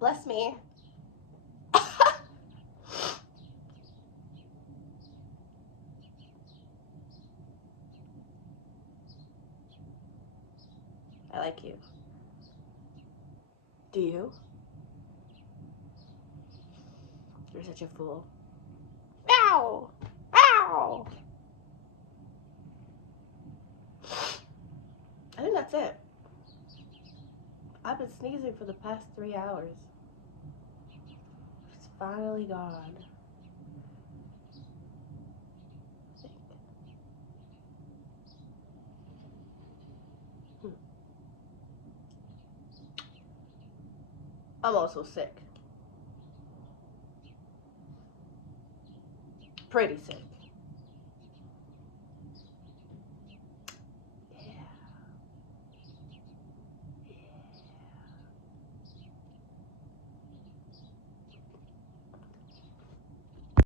Bless me. I like you. Do you? You're such a fool. Ow! Ow! I think that's it. I've been sneezing for the past 3 hours. It's finally gone. I'm also sick. Pretty sick.